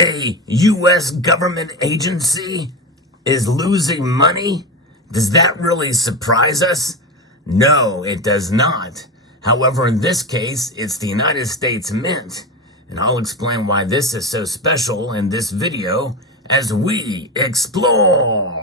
A U.S. government agency is losing money? Does that really surprise us? No, it does not. However, in this case, it's the United States Mint. And I'll explain why this is so special in this video as we explore.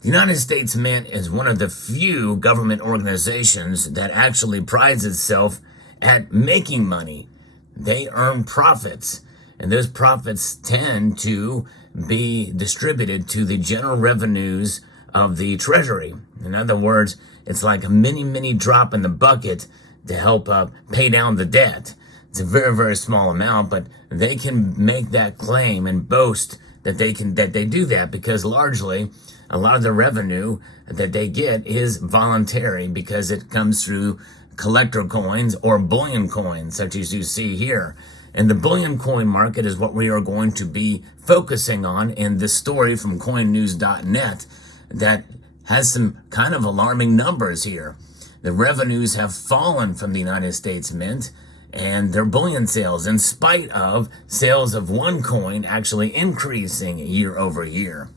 The United States Mint is one of the few government organizations that actually prides itself at making money. They earn profits, and those profits tend to be distributed to the general revenues of the Treasury. In other words, it's like a mini drop in the bucket to help pay down the debt. It's a very small amount, but they can make that claim and boast that they do that because largely a lot of the revenue that they get is voluntary because it comes through collector coins or bullion coins, such as you see here. And the bullion coin market is what we are going to be focusing on in this story from coinnews.net that has some kind of alarming numbers here. The revenues have fallen from the United States Mint and their bullion sales, in spite of sales of one coin actually increasing year over year.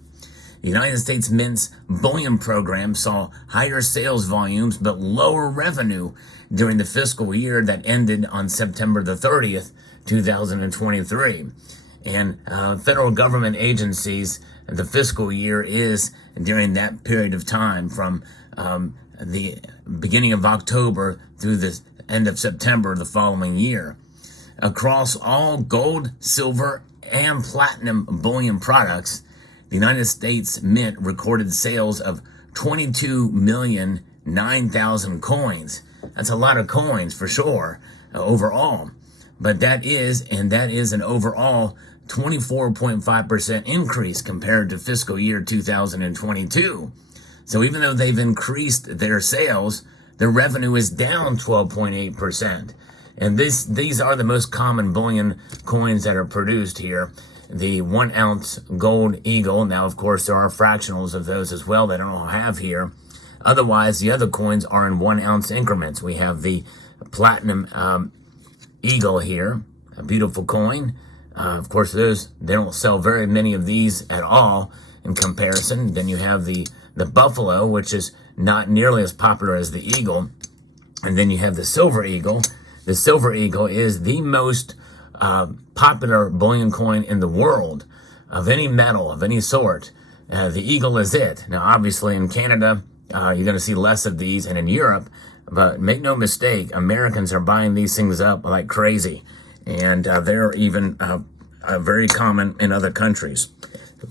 The United States Mint's bullion program saw higher sales volumes but lower revenue during the fiscal year that ended on September the 30th, 2023. And federal government agencies, the fiscal year is during that period of time from the beginning of October through the end of September the following year. Across all gold, silver, and platinum bullion products, the United States Mint recorded sales of 22,009,000 coins. That's a lot of coins for sure, overall. But that is an overall 24.5% increase compared to fiscal year 2022. So even though they've increased their sales, their revenue is down 12.8%. And these are the most common bullion coins that are produced here. The 1 ounce gold eagle. Now, of course, there are fractionals of those as well that I don't have here. Otherwise, the other coins are in 1 ounce increments. We have the platinum eagle here, a beautiful coin. Of course, they don't sell very many of these at all in comparison. Then you have the buffalo, which is not nearly as popular as the eagle. And then you have the silver eagle. The silver eagle is the most popular bullion coin in the world of any metal, of any sort. The eagle is it. Now, obviously, in Canada, you're going to see less of these, and in Europe, but make no mistake, Americans are buying these things up like crazy, and they're even very common in other countries.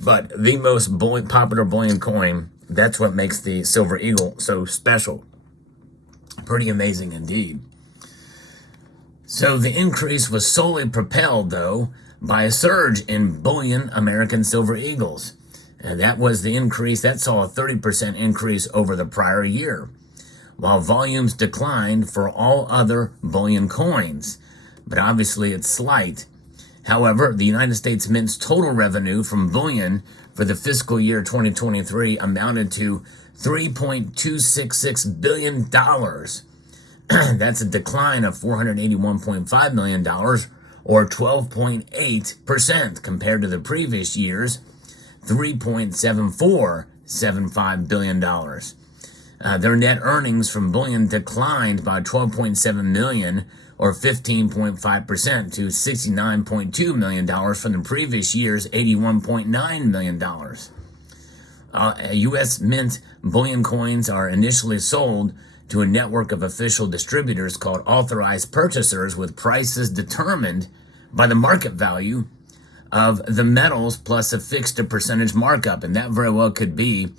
But the most popular bullion coin, that's what makes the silver eagle so special. Pretty amazing indeed. So the increase was solely propelled, though, by a surge in bullion American silver eagles. And that was the increase. That saw a 30% increase over the prior year, while volumes declined for all other bullion coins. But obviously it's slight. However, the United States Mint's total revenue from bullion for the fiscal year 2023 amounted to $3.266 billion. That's a decline of $481.5 million, or 12.8% compared to the previous year's $3.7475 billion. Their net earnings from bullion declined by $12.7 million, or 15.5%, to $69.2 million from the previous year's $81.9 million. U.S. Mint bullion coins are initially sold to a network of official distributors called authorized purchasers, with prices determined by the market value of the metals plus a fixed percentage markup. And that very well could be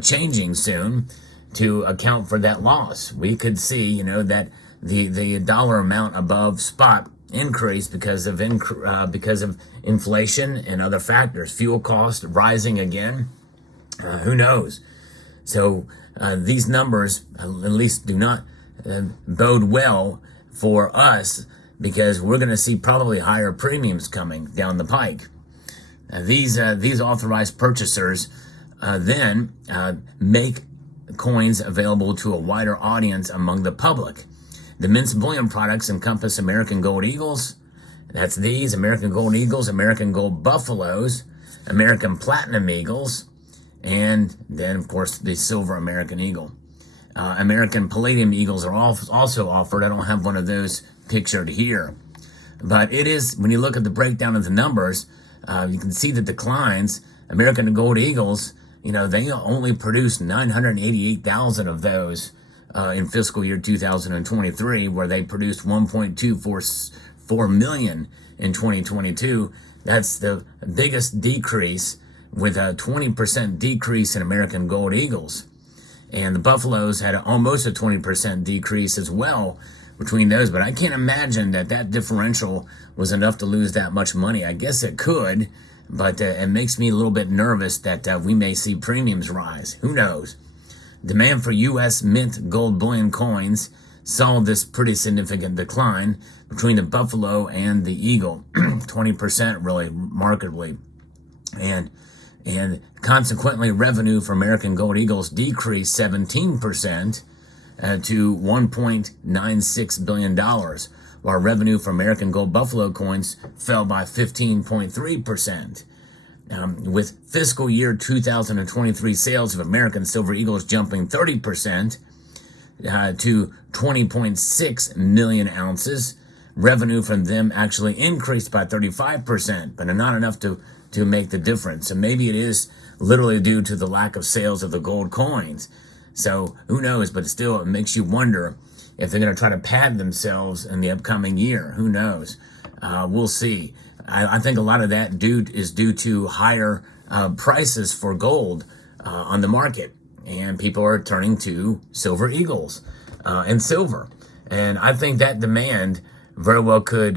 changing soon to account for that loss. We could see, that the dollar amount above spot increase because of inflation and other factors. Fuel cost rising again. Who knows? So these numbers at least do not bode well for us, because we're going to see probably higher premiums coming down the pike. These authorized purchasers then make coins available to a wider audience among the public. The Mint's bullion products encompass American Gold Eagles. That's these American Gold Eagles, American Gold Buffaloes, American Platinum Eagles, and then, of course, the Silver American Eagle. American Palladium Eagles are also offered. I don't have one of those pictured here. But it is, when you look at the breakdown of the numbers, you can see the declines. American Gold Eagles, they only produced 988,000 of those in fiscal year 2023, where they produced 1.244 million in 2022. That's the biggest decrease, with a 20% decrease in American Gold Eagles. And the Buffaloes had almost a 20% decrease as well between those. But I can't imagine that differential was enough to lose that much money. I guess it could, but it makes me a little bit nervous that we may see premiums rise. Who knows? Demand for U.S. Mint gold bullion coins saw this pretty significant decline between the Buffalo and the Eagle, 20% really markedly. And consequently, revenue for American Gold Eagles decreased 17% to $1.96 billion, while revenue for American Gold Buffalo coins fell by 15.3%. With fiscal year 2023 sales of American Silver Eagles jumping 30% to 20.6 million ounces, revenue from them actually increased by 35%, but not enough to make the difference. So maybe it is literally due to the lack of sales of the gold coins. So who knows, but still it makes you wonder if they're going to try to pad themselves in the upcoming year. Who knows? We'll see. I think a lot of that is due to higher prices for gold on the market, and people are turning to Silver Eagles and silver. And I think that demand very well could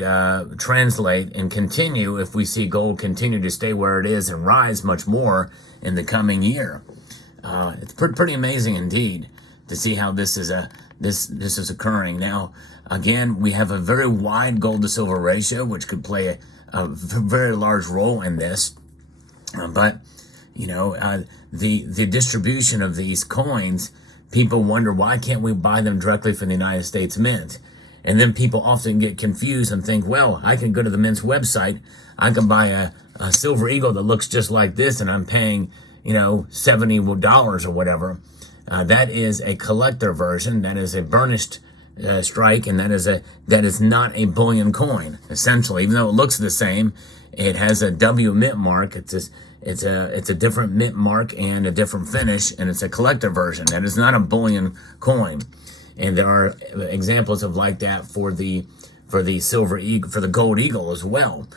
translate and continue if we see gold continue to stay where it is and rise much more in the coming year. It's pretty amazing indeed to see how this is occurring. Now, again, we have a very wide gold to silver ratio, which could play a very large role in this. But the distribution of these coins, people wonder, why can't we buy them directly from the United States Mint? And then people often get confused and think, well, I can go to the Mint's website, I can buy a Silver Eagle that looks just like this, and I'm paying, $70 or whatever. That is a collector version. That is a burnished strike, and that is not a bullion coin. Essentially, even though it looks the same, it has a W mint mark. It's a different mint mark and a different finish, and it's a collector version. That is not a bullion coin. And there are examples of like that for the Silver Eagle, for the Gold Eagle as well.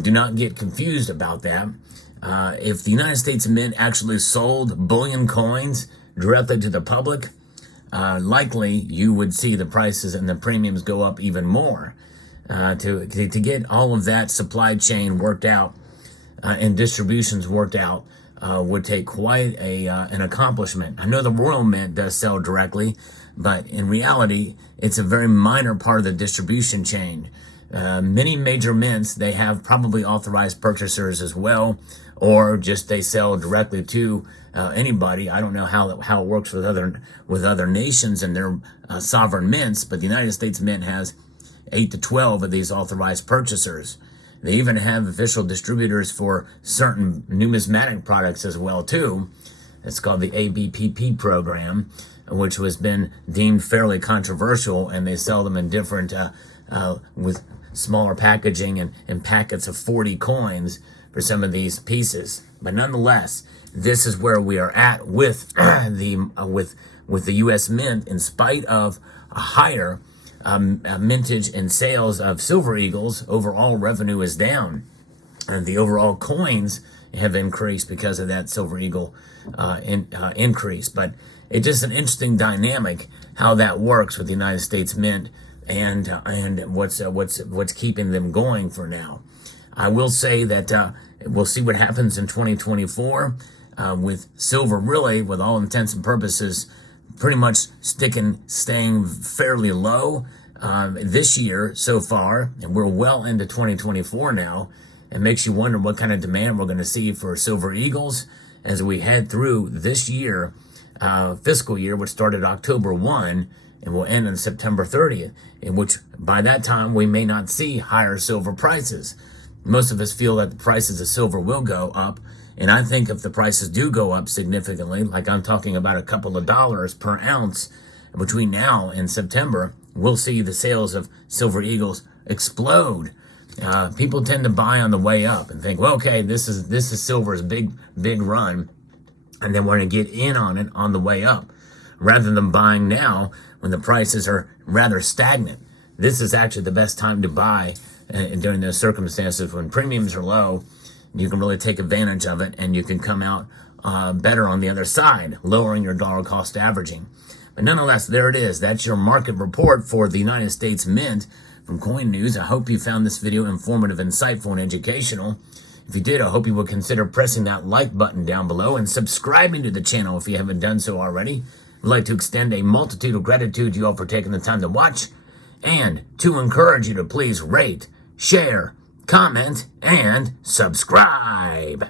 Do not get confused about that. If the United States Mint actually sold bullion coins directly to the public, likely you would see the prices and the premiums go up even more. To get all of that supply chain worked out and distributions worked out would take quite an accomplishment. I know the Royal Mint does sell directly, but in reality, it's a very minor part of the distribution chain. Many major mints, they have probably authorized purchasers as well, or just they sell directly to anybody. I don't know how it works with other nations and their sovereign mints, but the United States Mint has 8 to 12 of these authorized purchasers. They even have official distributors for certain numismatic products as well too. It's called the ABPP program, which has been deemed fairly controversial, and they sell them in different with smaller packaging and packets of 40 coins for some of these pieces. But nonetheless, this is where we are at with the U.S. Mint. In spite of a higher mintage and sales of Silver Eagles, overall revenue is down, and the overall coins have increased because of that Silver Eagle increase. But it's just an interesting dynamic how that works with the United States Mint and what's keeping them going for now. I will say that we'll see what happens in 2024 with silver, really, with all intents and purposes, pretty much staying fairly low this year so far, and we're well into 2024 now. It makes you wonder what kind of demand we're going to see for silver eagles as we head through this year, fiscal year, which started October 1 and will end on September 30th, in which by that time we may not see higher silver prices. Most of us feel that the prices of silver will go up, and I think if the prices do go up significantly, like I'm talking about a couple of dollars per ounce, between now and September, we'll see the sales of silver eagles explode. People tend to buy on the way up and think, well, okay, this is silver's big run, and they want to get in on it on the way up, rather than buying now when the prices are rather stagnant. This is actually the best time to buy during those circumstances when premiums are low. You can really take advantage of it, and you can come out better on the other side, lowering your dollar cost averaging. But nonetheless, there it is. That's your market report for the United States Mint from Coin News. I hope you found this video informative, insightful, and educational. If you did, I hope you will consider pressing that like button down below and subscribing to the channel if you haven't done so already. I'd like to extend a multitude of gratitude to you all for taking the time to watch, and to encourage you to please rate, share, comment, and subscribe.